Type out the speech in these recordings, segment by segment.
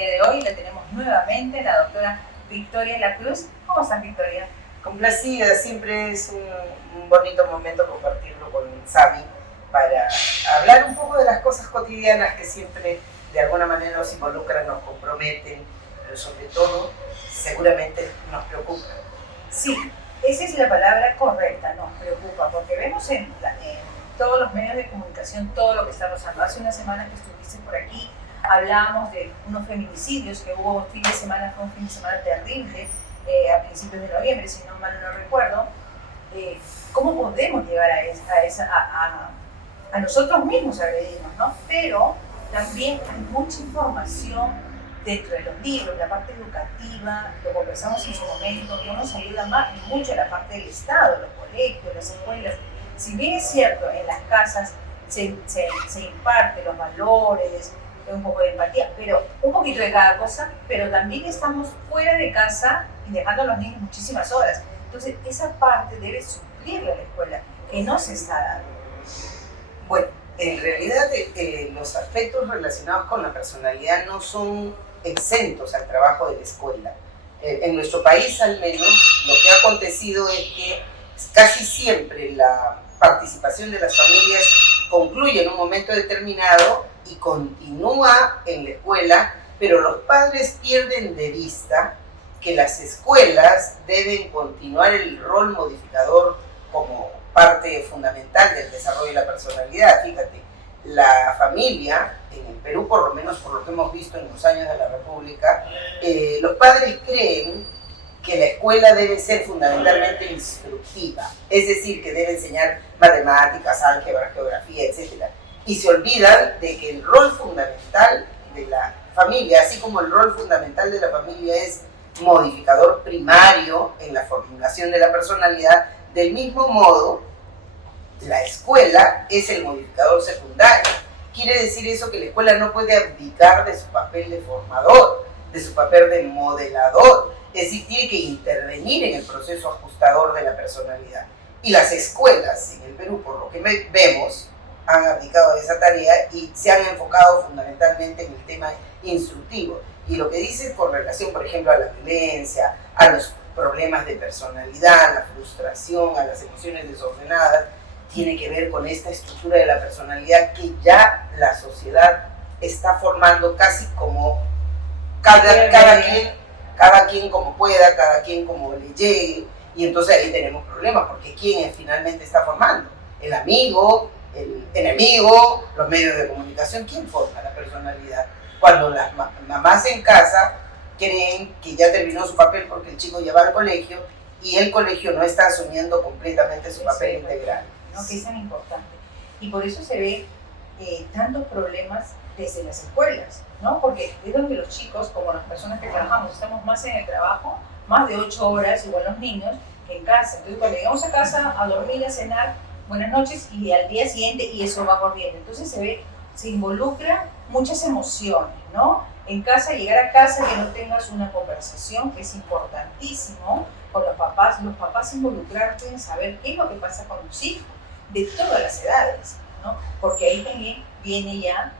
día de hoy la tenemos nuevamente, la doctora Victoria Lacruz. ¿Cómo estás, Victoria? Complacida, siempre es un bonito momento compartirlo con Sami para hablar un poco de las cosas cotidianas que siempre de alguna manera nos involucran, nos comprometen, pero sobre todo seguramente nos preocupan. Sí, esa es la palabra correcta, nos preocupa, porque vemos en todos los medios de comunicación todo lo que está pasando. Hace una semana que estuviste por aquí, hablábamos de unos feminicidios que hubo fin de semana, fue un fin de semana terrible, a principios de noviembre, si no mal no recuerdo. ¿Cómo podemos llegar a nosotros mismos agredirnos, ¿no? Pero también hay mucha información dentro de los libros, la parte educativa, lo conversamos en su momento, no nos ayuda mucho la parte del Estado, los colegios, las escuelas. Si bien es cierto, en las casas se imparte los valores, un poco de empatía, pero un poquito de cada cosa, pero también estamos fuera de casa y dejando a los niños muchísimas horas. Entonces, esa parte debe suplirle a la escuela, que no se está dando. Bueno, en realidad los aspectos relacionados con la personalidad no son exentos al trabajo de la escuela. En nuestro país, al menos, lo que ha acontecido es que casi siempre la participación de las familias concluye en un momento determinado y continúa en la escuela, pero los padres pierden de vista que las escuelas deben continuar el rol modificador como parte fundamental del desarrollo de la personalidad. Fíjate, la familia, en el Perú por lo menos por lo que hemos visto en los años de la República, los padres creen que la escuela debe ser fundamentalmente instructiva, es decir, que debe enseñar matemáticas, álgebra, geografía, etc. Y se olvidan de que el rol fundamental de la familia, así como el rol fundamental de la familia es modificador primario en la formulación de la personalidad, del mismo modo, la escuela es el modificador secundario. Quiere decir eso que la escuela no puede abdicar de su papel de formador, de su papel de modelador, es decir, tiene que intervenir en el proceso ajustador de la personalidad. Y las escuelas en el Perú, por lo que vemos, han abdicado de esa tarea y se han enfocado fundamentalmente en el tema instructivo. Y lo que dice con relación, por ejemplo, a la violencia, a los problemas de personalidad, a la frustración, a las emociones desordenadas, tiene que ver con esta estructura de la personalidad que ya la sociedad está formando casi como cada quien como pueda, cada quien como le llegue, y entonces ahí tenemos problemas, porque ¿quién finalmente está formando? El amigo, el enemigo, los medios de comunicación. ¿Quién forma la personalidad? Cuando las mamás en casa creen que ya terminó su papel porque el chico ya va al colegio y el colegio no está asumiendo completamente su papel integral. ¿No? Que es tan importante. Y por eso se ve tantos problemas desde las escuelas, ¿no? Porque es donde los chicos, como las personas que trabajamos, estamos más en el trabajo, más de 8 horas, igual los niños, que en casa. Entonces, cuando llegamos a casa a dormir, a cenar, buenas noches, y al día siguiente, y eso va corriendo. Entonces se involucra muchas emociones, ¿no? En casa, llegar a casa, que no tengas una conversación, que es importantísimo con los papás involucrarte en saber qué es lo que pasa con los hijos, de todas las edades, ¿no? Porque ahí también viene ya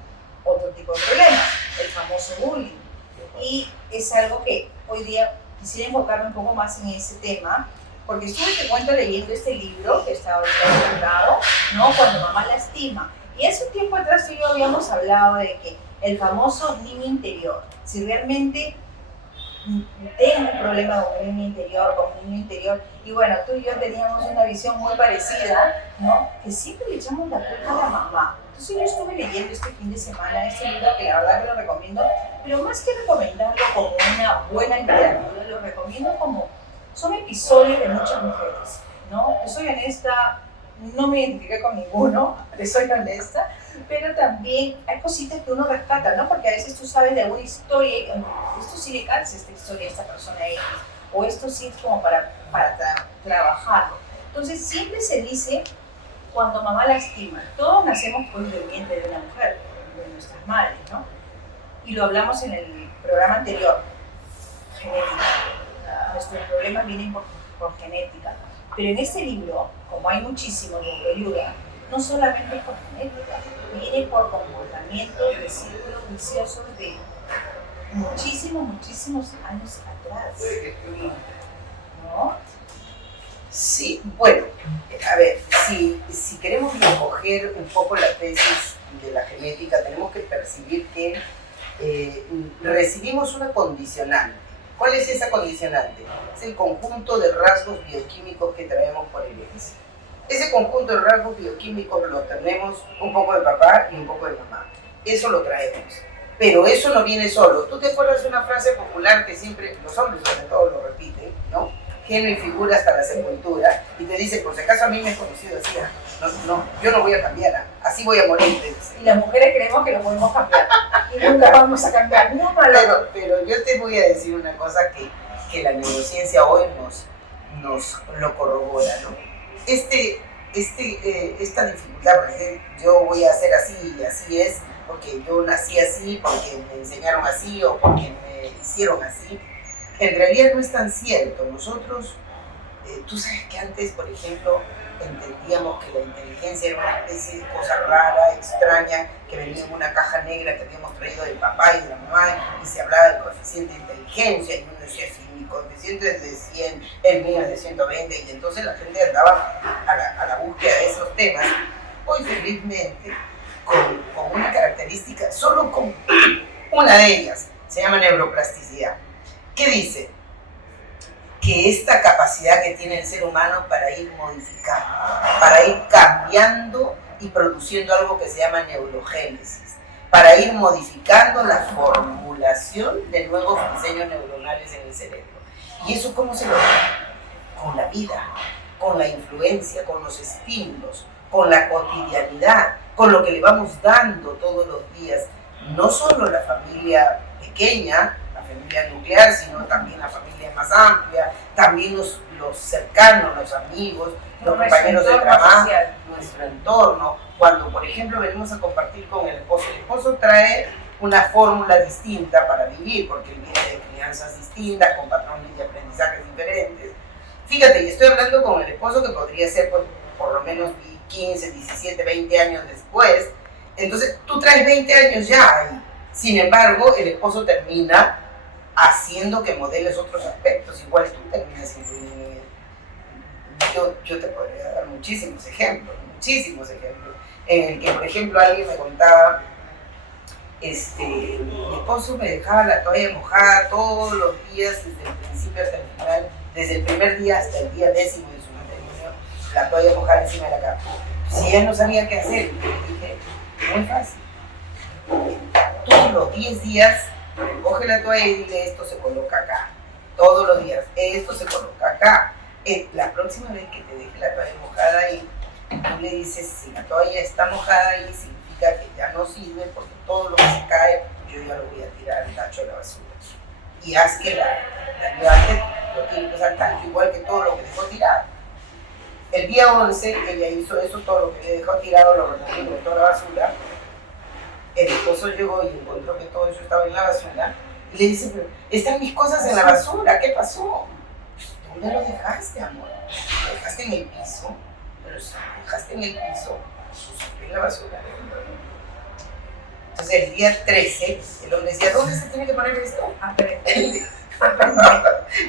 otro tipo de problemas, el famoso bullying. Y es algo que hoy día quisiera enfocarme un poco más en ese tema, porque estuve, te cuento, leyendo este libro que está ahorita publicado, ¿no? Cuando mamá lastima. Y hace un tiempo atrás tú y yo habíamos hablado de que el famoso niño interior, si realmente tengo un problema con un niño interior, y bueno, tú y yo teníamos una visión muy parecida, ¿no? Que siempre le echamos la culpa a la mamá. Entonces yo estuve leyendo este fin de semana este libro, que la verdad que lo recomiendo, pero más que recomendarlo como una buena literatura, lo recomiendo como, son episodios de muchas mujeres, ¿no? Yo soy honesta, no me identifiqué con ninguno, le soy honesta, pero también hay cositas que uno rescata, ¿no? Porque a veces tú sabes de alguna historia y esto sí le calza esta historia a esta persona X, o esto sí es como para trabajarlo. Entonces siempre se dice, cuando mamá lastima, todos nacemos pues del vientre de una mujer, de nuestras madres, ¿no? Y lo hablamos en el programa anterior, genética. Nuestros problemas vienen por genética. Pero en este libro, como hay muchísimo de autoayuda, no solamente es por genética, viene por comportamientos de círculos viciosos de muchísimos años atrás, ¿no? Sí, bueno, a ver, si queremos recoger un poco la tesis de la genética, tenemos que percibir que recibimos una condicionante. ¿Cuál es esa condicionante? Es el conjunto de rasgos bioquímicos que traemos por herencia. Ese conjunto de rasgos bioquímicos lo tenemos un poco de papá y un poco de mamá. Eso lo traemos. Pero eso no viene solo. ¿Tú te acuerdas de una frase popular que siempre los hombres sobre todo lo repiten, ¿no? Genio y figura hasta la sepultura, y te dice, por si acaso a mí me has conocido así, no, yo no voy a cambiar, así voy a morir. Y las mujeres creemos que lo podemos cambiar, y nunca vamos a cambiar, no malo. Pero yo te voy a decir una cosa que la neurociencia hoy nos lo corrobora, ¿no? Esta dificultad, por ejemplo, yo voy a hacer así y así es, porque yo nací así, porque me enseñaron así o porque me hicieron así, en realidad no es tan cierto. Nosotros, tú sabes que antes, por ejemplo, entendíamos que la inteligencia era una especie de cosa rara, extraña, que venía en una caja negra que habíamos traído del papá y de la mamá, y se hablaba del coeficiente de inteligencia, y uno decía, sí, mi coeficiente es de 100, el mío es de 120, y entonces la gente andaba a la búsqueda de esos temas. Hoy, felizmente, con una característica, solo con una de ellas, se llama neuroplasticidad. ¿Qué dice? Que esta capacidad que tiene el ser humano para ir modificando, para ir cambiando y produciendo algo que se llama neurogénesis, para ir modificando la formulación de nuevos diseños neuronales en el cerebro. ¿Y eso cómo se logra? Con la vida, con la influencia, con los estímulos, con la cotidianidad, con lo que le vamos dando todos los días, no solo la familia pequeña, la familia nuclear, sino también la familia más amplia, también los cercanos, los amigos, los compañeros de trabajo, nuestro entorno. Cuando, por ejemplo, venimos a compartir con el esposo trae una fórmula distinta para vivir, porque él viene de crianzas distintas, con patrones de aprendizajes diferentes. Fíjate, y estoy hablando con el esposo que podría ser, pues, por lo menos 15, 17, 20 años después. Entonces, tú traes 20 años ya ahí. Sin embargo, el esposo termina haciendo que modeles otros aspectos. Igual tú terminas incluyendo. Yo te podría dar muchísimos ejemplos. En el que, por ejemplo, alguien me contaba, mi esposo me dejaba la toalla mojada todos los días, desde el principio hasta el final, desde el primer día hasta el día 10º de su matrimonio, la toalla mojada encima de la cama. Si él no sabía qué hacer, yo le dije, muy fácil. Todos los 10 días, coge la toalla y dile, esto se coloca acá. Todos los días, esto se coloca acá. La próxima vez que te deje la toalla mojada ahí, tú le dices, si la toalla está mojada ahí, significa que ya no sirve, porque todo lo que se cae, yo ya lo voy a tirar al tacho de la basura. Y haz que la levante, lo tires al tacho, igual que todo lo que dejó tirado. El día 11, ella hizo eso, todo lo que le dejó tirado, lo recogió con toda la basura. El esposo llegó y encontró que todo eso estaba en la basura, y le dice, pero están mis cosas en la basura, ¿qué pasó? ¿Dónde lo dejaste, amor? ¿Lo dejaste en el piso? Pero si lo dejaste en el piso, susurré en la basura. Entonces el día 13, el hombre decía, ¿dónde se tiene que poner esto?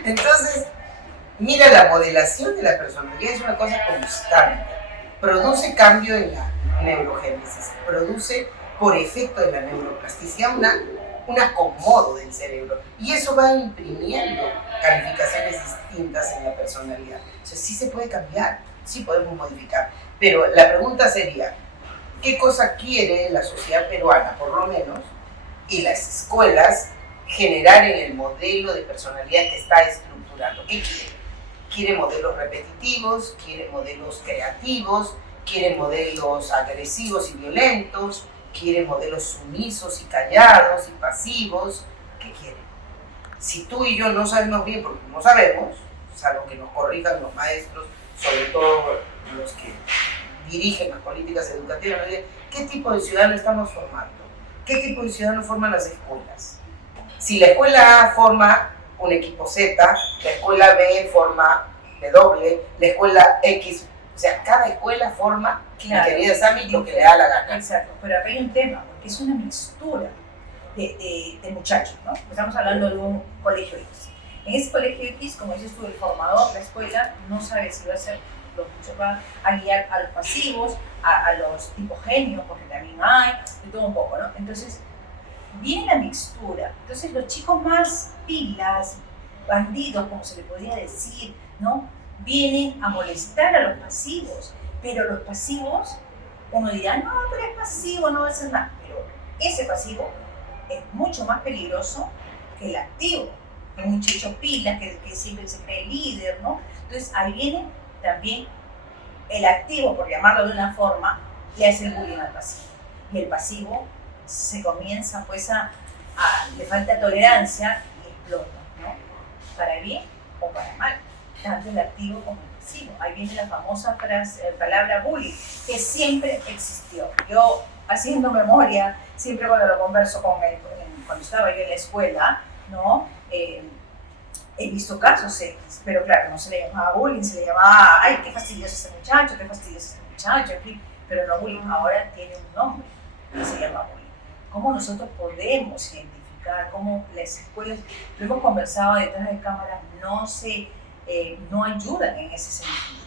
Entonces, mira, la modelación de la personalidad es una cosa constante. Produce cambio en la neurogénesis, produce por efecto de la neuroplasticidad un acomodo del cerebro, y eso va imprimiendo calificaciones distintas en la personalidad. O sea, sí se puede cambiar, sí podemos modificar, pero la pregunta sería, ¿qué cosa quiere la sociedad peruana, por lo menos, y las escuelas generar en el modelo de personalidad que está estructurando? ¿Qué quiere? ¿Quiere modelos repetitivos? ¿Quiere modelos creativos? ¿Quiere modelos agresivos y violentos? ¿Quiere modelos sumisos y callados y pasivos? ¿Qué quiere? Si tú y yo no sabemos bien, porque no sabemos, salvo que nos corrijan los maestros, sobre todo los que dirigen las políticas educativas, ¿qué tipo de ciudadano estamos formando? ¿Qué tipo de ciudadano forman las escuelas? Si la escuela A forma un equipo Z, la escuela B forma W, la escuela X, o sea, cada escuela forma, claro, mi querida Sami, lo que le da la gana. Exacto, pero acá hay un tema, porque es una mixtura. de muchachos, ¿no? Estamos hablando de un colegio X. En ese colegio X, como dices tú, el formador, la escuela, no sabe si va a ser los muchachos van a guiar a los pasivos, a los tipos genios, porque también hay, de todo un poco, ¿no? Entonces, viene la mixtura. Entonces, los chicos más pilas, bandidos, como se le podría decir, ¿no? Vienen a molestar a los pasivos, pero los pasivos, uno dirá, no, pero es pasivo, no va a hacer nada, pero ese pasivo es mucho más peligroso que el activo, el muchacho pila, que siempre se cree líder, ¿no? Entonces ahí viene también el activo, por llamarlo de una forma, le hace el bullying al pasivo. Y el pasivo se comienza pues le falta tolerancia y explota, ¿no? Para bien o para mal, tanto el activo como el pasivo. Ahí viene la famosa palabra bullying, que siempre existió. Yo, haciendo memoria, siempre cuando lo converso con él, cuando estaba yo en la escuela, ¿no? He visto casos X, pero claro, no se le llamaba bullying, se le llamaba, ay, qué fastidioso ese muchacho, en fin, pero no bullying, ahora tiene un nombre que se llama bullying. ¿Cómo nosotros podemos identificar, cómo las escuelas, lo hemos conversado detrás de cámaras, no ayudan en ese sentido?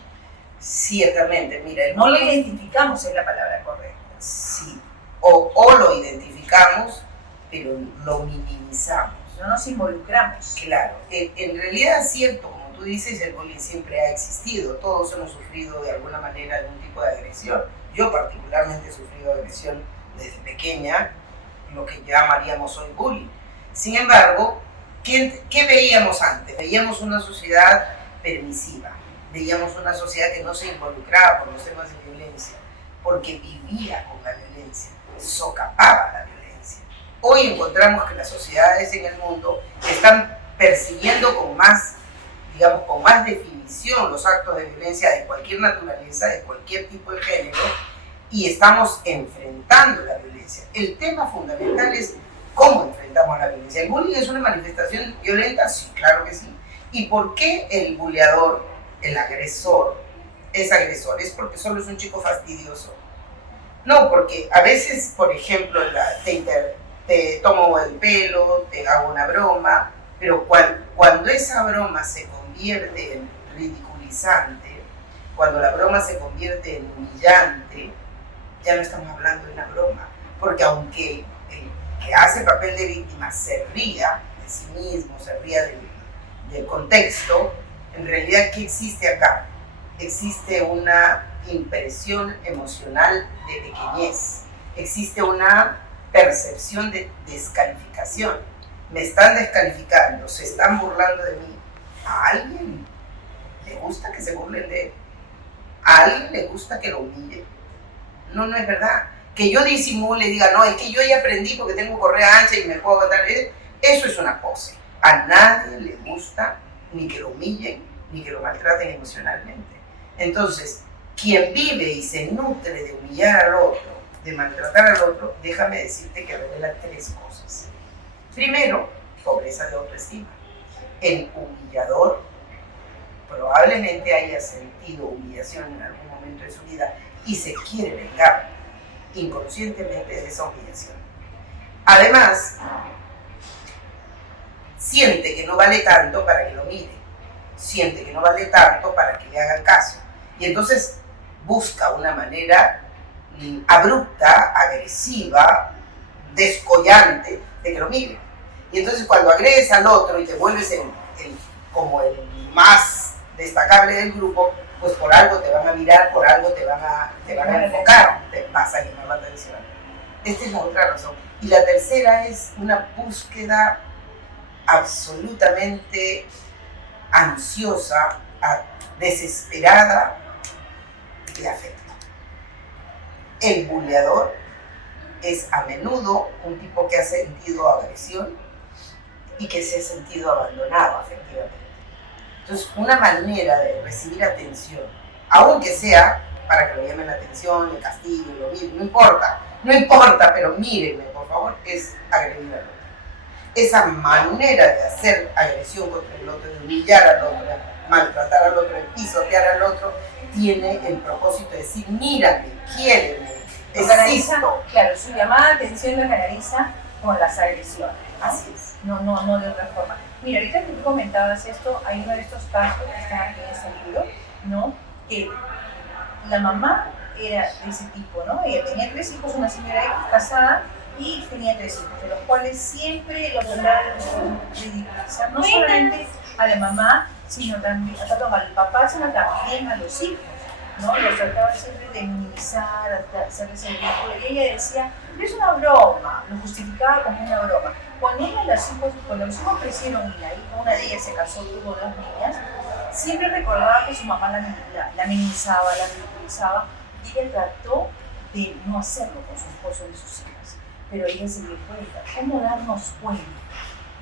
Ciertamente, mira, no lo identificamos, es la palabra correcta. Sí, o lo identificamos, pero lo minimizamos. No nos involucramos. Claro, en realidad es cierto, como tú dices, el bullying siempre ha existido, todos hemos sufrido de alguna manera algún tipo de agresión. Yo particularmente he sufrido agresión desde pequeña, lo que llamaríamos hoy bullying. Sin embargo, ¿qué veíamos antes? Veíamos una sociedad permisiva, veíamos una sociedad que no se involucraba con los temas de violencia, porque vivía con la violencia, socapaba la violencia. Hoy encontramos que las sociedades en el mundo están persiguiendo con más definición los actos de violencia de cualquier naturaleza, de cualquier tipo de género, y estamos enfrentando la violencia. El tema fundamental es cómo enfrentamos la violencia. ¿El bullying es una manifestación violenta? Sí, claro que sí. ¿Y por qué el buleador, el agresor, es agresor? ¿Es porque solo es un chico fastidioso? No, porque a veces, por ejemplo, te tomo el pelo, te hago una broma, pero cuando esa broma se convierte en ridiculizante, cuando la broma se convierte en humillante, ya no estamos hablando de una broma, porque aunque el que hace papel de víctima se ría de sí mismo, se ría del contexto, en realidad, ¿qué existe acá? Existe una impresión emocional de pequeñez, existe una percepción de descalificación. Me están descalificando, se están burlando de mí. ¿A alguien le gusta que se burlen de él? ¿A alguien le gusta que lo humille? No, no es verdad. Que yo disimule y diga, no, es que yo ya aprendí porque tengo correa ancha y me puedo aguantar. Eso es una pose. A nadie le gusta ni que lo humillen, ni que lo maltraten emocionalmente. Entonces, quien vive y se nutre de humillar al otro, de maltratar al otro, déjame decirte que revela tres cosas. Primero, pobreza de autoestima. El humillador probablemente haya sentido humillación en algún momento de su vida y se quiere vengar inconscientemente de esa humillación. Además, siente que no vale tanto para que lo mire, siente que no vale tanto para que le hagan caso, y entonces busca una manera abrupta, agresiva, descollante de que lo mire. Y entonces cuando agredes al otro y te vuelves como el más destacable del grupo, pues por algo te van a mirar, por algo te van a enfocar, te vas a llamar la atención. Esta es la otra razón. Y la tercera es una búsqueda absolutamente ansiosa, desesperada de afecto. El buleador es a menudo un tipo que ha sentido agresión y que se ha sentido abandonado afectivamente. Entonces, una manera de recibir atención, aunque sea para que lo llamen la atención, le castiguen, lo miren, no importa, pero mírenme, por favor, es agredir al otro. Esa manera de hacer agresión contra el otro, de humillar al otro, de maltratar al otro, de pisotear al otro, tiene el propósito de decir, mírame, quiéreme, existo. Claro, su llamada de atención lo canaliza con las agresiones, ¿no? Así es. No de otra forma. Mira, ahorita que tú comentabas esto, hay uno de estos casos que están aquí en este libro, ¿no? Que la mamá era de ese tipo, ¿no? Ella tenía 3 hijos, una señora X casada, y tenía 3 hijos, de los cuales siempre los trataban de ridiculizar, no solamente a la mamá, sino también, perdón, al papá, sino también a los hijos, ¿no? Los trataban siempre de minimizar, de hacerles el ridículo, y ella decía, es una broma, lo justificaba como una broma. Cuando los hijos crecieron y una de ellas se casó, tuvo 2 niñas, siempre recordaba que su mamá la minimizaba, la ridiculizaba, y ella trató de no hacerlo con su esposo y sus hijas. Pero ella se dio cuenta, ¿cómo darnos cuenta?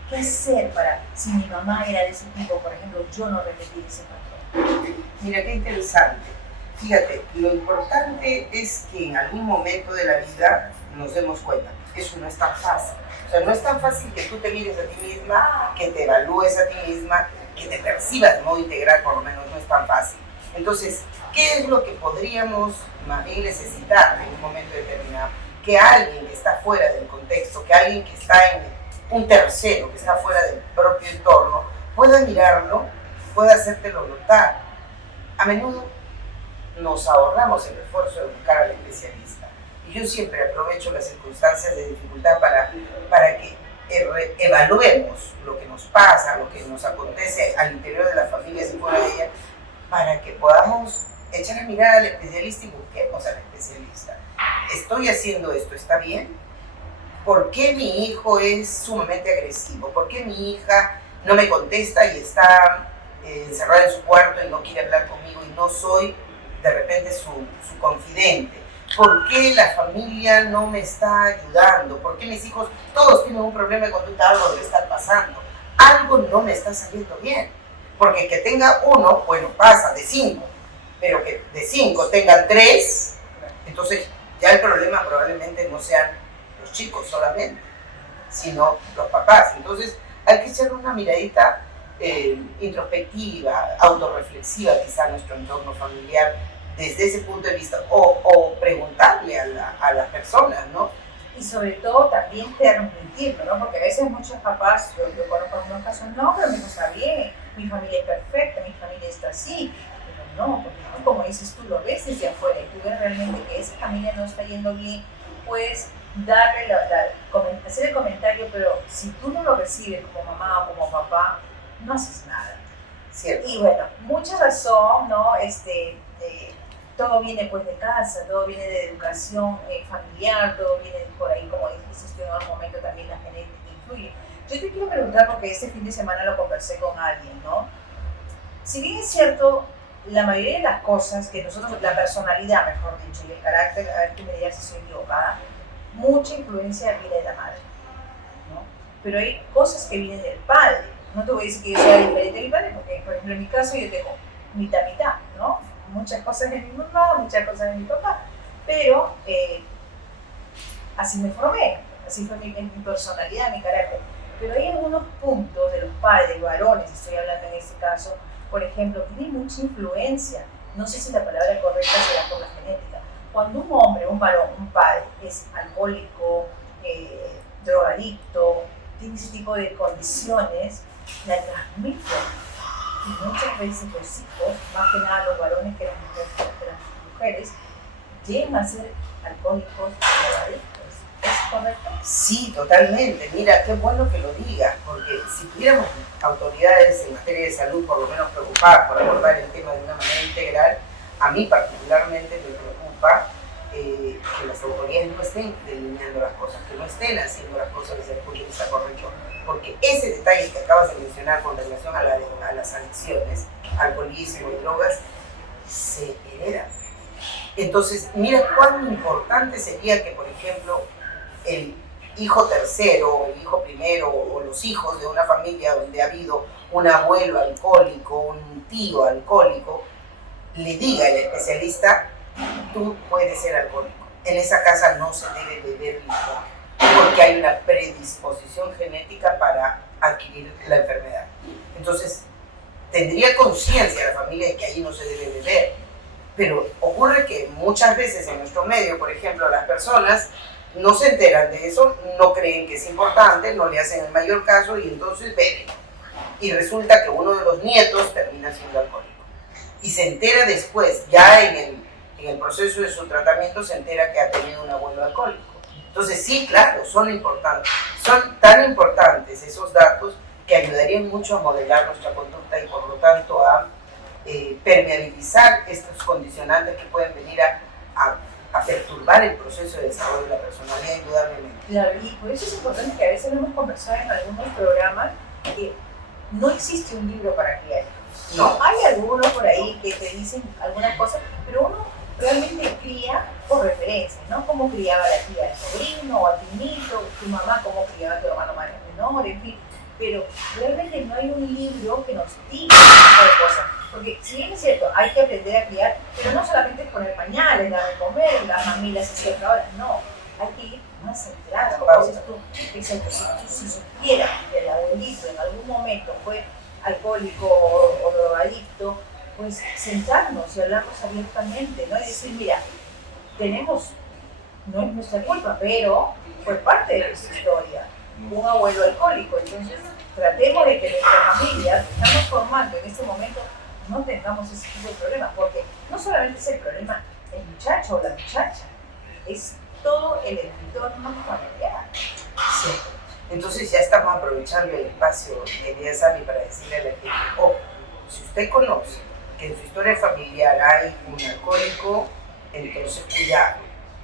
¿Qué hacer para, si mi mamá era de ese tipo, por ejemplo, yo no repetir ese patrón? Mira, qué interesante. Fíjate, lo importante es que en algún momento de la vida nos demos cuenta. Eso no es tan fácil. O sea, no es tan fácil que tú te mires a ti misma, que te evalúes a ti misma, que te percibas de modo integral, por lo menos no es tan fácil. Entonces, ¿qué es lo que podríamos más bien necesitar en un momento determinado? Que alguien que está fuera del contexto, que alguien que está en un tercero, que está fuera del propio entorno, pueda mirarlo, pueda hacértelo notar. A menudo nos ahorramos el esfuerzo de buscar al especialista. Y yo siempre aprovecho las circunstancias de dificultad para que evaluemos lo que nos pasa, lo que nos acontece al interior de las familias y fuera de ellas, para que podamos echar a mirar al especialista y busquemos al especialista. ¿Estoy haciendo esto? ¿Está bien? ¿Por qué mi hijo es sumamente agresivo? ¿Por qué mi hija no me contesta y está encerrada en su cuarto y no quiere hablar conmigo y no soy de repente su confidente? ¿Por qué la familia no me está ayudando? ¿Por qué mis hijos todos tienen un problema de conducta? Algo debe estar pasando. Algo no me está saliendo bien. Porque que tenga uno, bueno, pasa de 5, pero que de 5 tengan 3, entonces ya el problema probablemente no sean los chicos solamente, sino los papás. Entonces hay que echar una miradita introspectiva, autorreflexiva quizá a nuestro entorno familiar desde ese punto de vista, o preguntarle a las personas, ¿no? Y sobre todo también permitirlo, ¿no? Porque a veces muchos papás, yo conozco algunos casos, no, pero mi hijo está bien, mi familia es perfecta, mi familia está así. Pero no, porque no, como dices tú, lo ves desde afuera y tú ves realmente que esa familia no está yendo bien, puedes darle hacer el comentario, pero si tú no lo recibes como mamá o como papá, no haces nada. Cierto. Y bueno, mucha razón, ¿no? Todo viene pues de casa, todo viene de educación familiar, todo viene por ahí, como dijiste tú en algún momento, también la genética influye. Yo te quiero preguntar, porque este fin de semana lo conversé con alguien, ¿no? Si bien es cierto, la mayoría de las cosas que nosotros, la personalidad, mejor dicho, y el carácter, a ver tú me dirás si soy equivocada, mucha influencia viene de la madre, ¿no? Pero hay cosas que vienen del padre. No te voy a decir que yo sea diferente de mi padre, porque por ejemplo en mi caso yo tengo mitad, ¿no? Muchas cosas de mi mamá, muchas cosas de mi papá, pero así me formé, así fue mi personalidad, mi carácter. Pero hay algunos puntos de los padres, varones, estoy hablando en este caso, por ejemplo, que tienen mucha influencia, no sé si la palabra correcta será por la genética. Cuando un hombre, un varón, un padre es alcohólico, drogadicto, tiene ese tipo de condiciones, la transmite. Y muchas veces los hijos, más que nada los varones que las mujeres, llegan a ser alcohólicos y drogadictos. ¿Es correcto? Sí, totalmente. Mira, qué bueno que lo digas, porque si tuviéramos autoridades en materia de salud por lo menos preocupadas por abordar el tema de una manera integral, a mí particularmente me preocupa que las autoridades no estén delineando las cosas, que no estén haciendo las cosas desde el punto de vista correcto. Porque ese detalle que acabas de mencionar con relación a las adicciones, alcoholismo y drogas, se heredan. Entonces, mira cuán importante sería que, por ejemplo, el hijo tercero o el hijo primero o los hijos de una familia donde ha habido un abuelo alcohólico, un tío alcohólico, le diga al especialista, tú puedes ser alcohólico. En esa casa no se debe beber licor, porque hay una predisposición genética para adquirir la enfermedad. Entonces, tendría conciencia la familia de que ahí no se debe beber. Pero ocurre que muchas veces en nuestro medio, por ejemplo, las personas no se enteran de eso, no creen que es importante, no le hacen el mayor caso y entonces beben. Y resulta que uno de los nietos termina siendo alcohólico. Y se entera después, ya en el proceso de su tratamiento, se entera que ha tenido un abuelo alcohólico. Entonces sí, claro, son importantes. Son tan importantes esos datos que ayudarían mucho a modelar nuestra conducta y por lo tanto a permeabilizar estos condicionantes que pueden venir a perturbar el proceso de desarrollo de la personalidad indudablemente. Claro, y por eso es importante que a veces lo hemos conversado en algunos programas, que no existe un libro para criar. No. Hay algunos por ahí que te dicen algunas cosas, pero uno realmente cría por referencias, ¿no? Cómo criaba la tía del sobrino o al primito, tu mamá, cómo criaba a tu hermano menor, en fin. Pero realmente no hay un libro que nos diga ese tipo de cosas. Porque si bien es cierto, hay que aprender a criar, pero no solamente es poner pañales, dar de comer, las mamilas y ciertas horas, no. Hay que ir más atrás, como dices tú. Exacto, si supiera que el abuelito en algún momento fue alcohólico o drogadicto, pues sentarnos y hablarnos abiertamente, ¿no? Y decir, mira, no es nuestra culpa, pero fue parte de nuestra historia, un abuelo alcohólico, entonces tratemos de que nuestra familia, que estamos formando en este momento, no tengamos ese tipo de problemas, porque no solamente es el problema el muchacho o la muchacha, es todo el entorno familiar. Sí. Entonces ya estamos aprovechando el espacio de Día Sami para decirle a la gente, si usted conoce que en su historia familiar hay un alcohólico, entonces cuidado,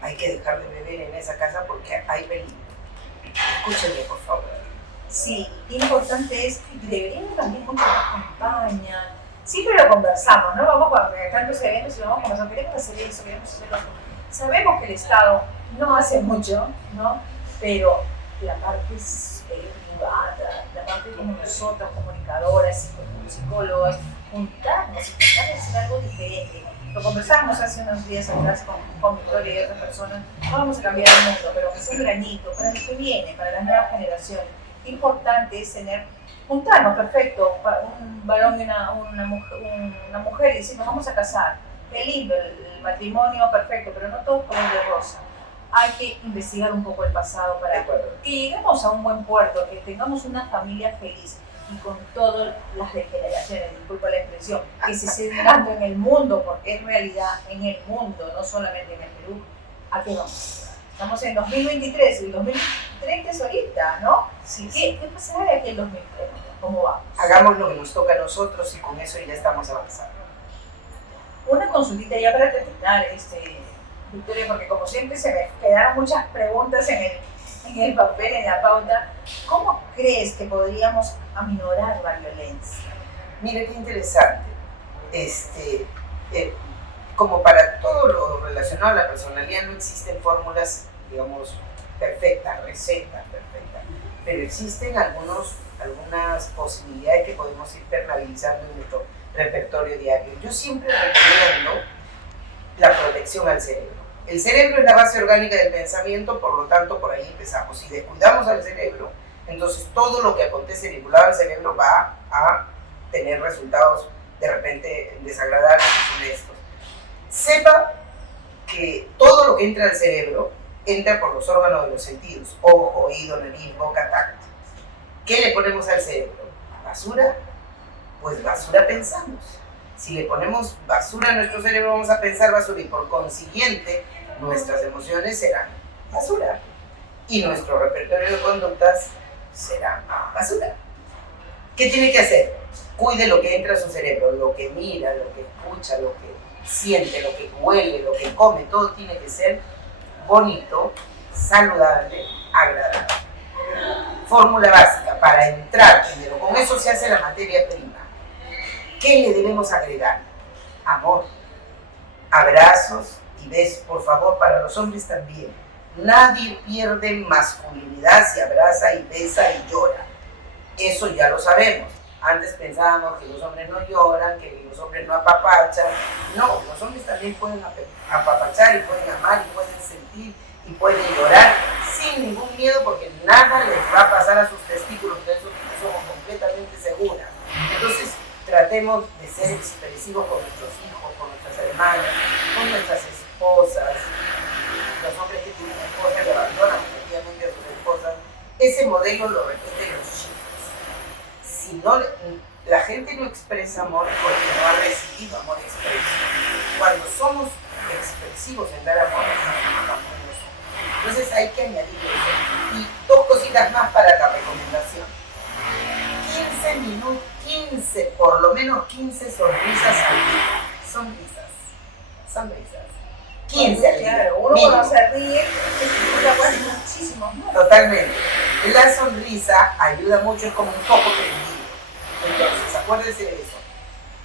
hay que dejar de beber en esa casa porque hay peligro. Escúchenme, por favor. Sí, importante es, y deberíamos también mucho más campaña. Siempre lo conversamos, ¿no? Vamos a tantos eventos y vamos a conversar, queremos hacer eso, queremos hacer lo otro. Sabemos que el Estado no hace mucho, ¿no? Pero la parte privada, la parte como nosotras, comunicadoras, psicólogas, juntarnos y tratar de hacer algo diferente. Lo conversamos hace unos días atrás con Victoria y otras personas. No vamos a cambiar el mundo, pero que sea un granito para lo que viene, para las nuevas generaciones. Qué importante es juntarnos, perfecto, un varón y una mujer y decir, nos vamos a casar. Qué lindo el matrimonio, perfecto, pero no todo color de rosa. Hay que investigar un poco el pasado para que lleguemos a un buen puerto, que tengamos una familia feliz y con todas las degeneraciones, disculpa la expresión, que se estén dando en el mundo, porque es realidad en el mundo, no solamente en el Perú. ¿A qué vamos? Estamos en 2023, el 2030 es ahorita, ¿no? Sí, ¿Qué pasará de aquí en 2030? ¿Cómo vamos? Hagamos lo que nos toca a nosotros y con eso ya estamos avanzando. Una consultita ya para terminar, Victoria, porque como siempre se me quedaron muchas preguntas en el papel, en la pauta. ¿Cómo crees que podríamos aminorar la violencia? Mira qué interesante. Como para todo lo relacionado a la personalidad no existen fórmulas, digamos, perfectas, recetas perfectas, pero existen algunas posibilidades que podemos ir permeabilizando en nuestro repertorio diario. Yo siempre recomiendo la protección al cerebro. El cerebro es la base orgánica del pensamiento, por lo tanto, por ahí empezamos. Si descuidamos al cerebro, entonces todo lo que acontece vinculado al cerebro va a tener resultados de repente desagradables y funestos. Sepa que todo lo que entra al cerebro entra por los órganos de los sentidos, ojo, oído, nariz, boca, tacto. ¿Qué le ponemos al cerebro? ¿Basura? Pues basura pensamos. Si le ponemos basura a nuestro cerebro, vamos a pensar basura y por consiguiente nuestras emociones serán basura y nuestro repertorio de conductas será basura. ¿Qué tiene que hacer? Cuide lo que entra a su cerebro, lo que mira, lo que escucha, lo que siente, lo que huele, lo que come, todo tiene que ser bonito, saludable, agradable. Fórmula básica para entrar primero, con eso se hace la materia prima. ¿Qué le debemos agregar? Amor, abrazos y besos, por favor, para los hombres también. Nadie pierde masculinidad si abraza y besa y llora. Eso ya lo sabemos. Antes pensábamos que los hombres no lloran, que los hombres no apapachan. No, los hombres también pueden apapachar y pueden amar y pueden sentir y pueden llorar sin ningún miedo porque nada les va a pasar a sus testículos, de eso somos completamente seguras. Entonces, tratemos de ser expresivos con nuestros hijos, con nuestras hermanas, con nuestras esposas. Los hombres que tienen esposas, ese modelo lo repiten los chicos. Si no, la gente no expresa amor porque no ha recibido amor expreso. Cuando somos expresivos en dar amor, nos amor. Entonces hay que añadir eso. Y dos cositas más para la recomendación. 15 minutos, 15, por lo menos 15 sonrisas al día. Sonrisas. 15 al día. Claro, uno cuando se ríe, es muchísimo más. Totalmente. La sonrisa ayuda mucho, es como un foco prendido. Entonces, acuérdense de eso.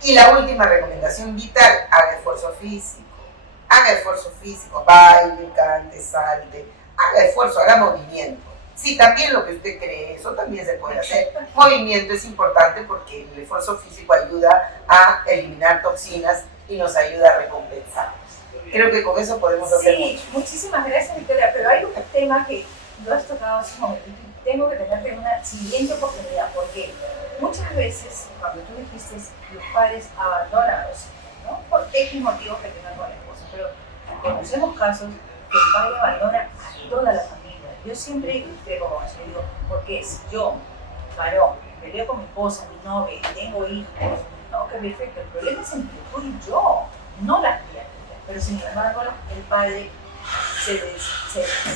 Y la última recomendación vital, haga esfuerzo físico. Haga esfuerzo físico, baile, cante, salte, haga esfuerzo, haga movimiento. Sí, también lo que usted cree, eso también se puede hacer. Movimiento es importante porque el esfuerzo físico ayuda a eliminar toxinas y nos ayuda a recompensarnos. Creo que con eso podemos hacer mucho. Sí, muchísimas gracias, Victoria, pero hay un tema que lo has tocado hace un momento y tengo que tenerte una siguiente oportunidad, porque muchas veces, cuando tú dijiste, los padres abandonan a los hijos, ¿no? Por X motivos que tengan con la esposa, pero conocemos casos que el padre abandona a toda la familia. Yo siempre digo con eso, digo, porque si yo, varón, peleo con mi esposa, mi novia, y tengo hijos, no, que perfecto, el problema es entre tú y yo, no las criaturas. Pero sin embargo, el padre se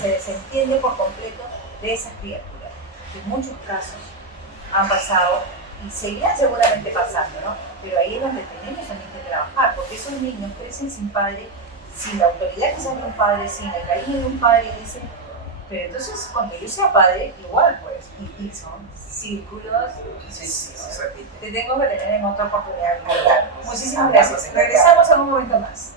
desentiende por completo de esas criaturas, que en muchos casos han pasado y seguirán seguramente pasando, ¿no? Pero ahí es donde tenemos también que trabajar, porque esos niños crecen sin padre, sin la autoridad quizás de un padre, sin el cariño de un padre, y dicen, pero entonces cuando yo sea padre, igual pues, y son círculos. Sí, se repite. Te tengo que tener en otra oportunidad. Claro. Muchísimas gracias. Regresamos en un momento más.